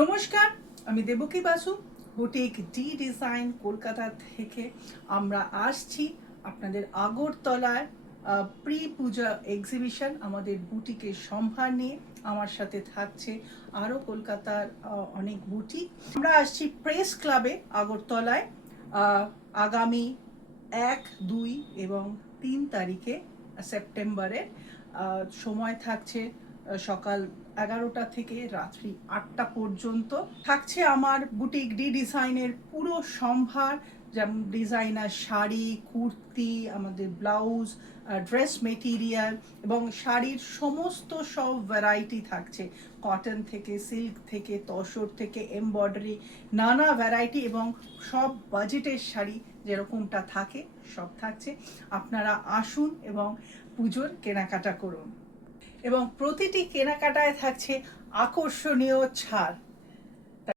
নমস্কার, আমি Devaki Basu, boutique D design Kolkata থেকে। আমরা আসছি আপনাদের আগরতলায় প্রি পূজা এক্সিবিশন, আমাদের বুটিকের সম্ভার নিয়ে। আমার সাথে থাকছে আরও কলকাতার অনেক বুটিক। আমরা আসছি প্রেস ক্লাবে আগরতলায় আগামী 1, 2 এবং 3 তারিখে সেপ্টেম্বরের। সময় থাকছে সকাল 11টা থেকে রাত্রি 8টা পর্যন্ত। থাকছে আমার বুটিক ডি ডিজাইনের পুরো সম্ভার, যেমন ডিজাইনার শাড়ি, কুর্তি, আমাদের ব্লাউজ, ড্রেস মেটেরিয়াল এবং শাড়ির সমস্ত সব ভ্যারাইটি থাকছে। কটন থেকে, সিল্ক থেকে, তসর থেকে, এমব্রয়ডারি, নানা ভ্যারাইটি এবং সব বাজেটের শাড়ি যেরকমটা থাকে সব থাকছে। আপনারা আসুন এবং পুজোর কেনাকাটা করুন, এবং প্রতিটি কেনাকাটায় থাকছে আকর্ষণীয় ছাড়।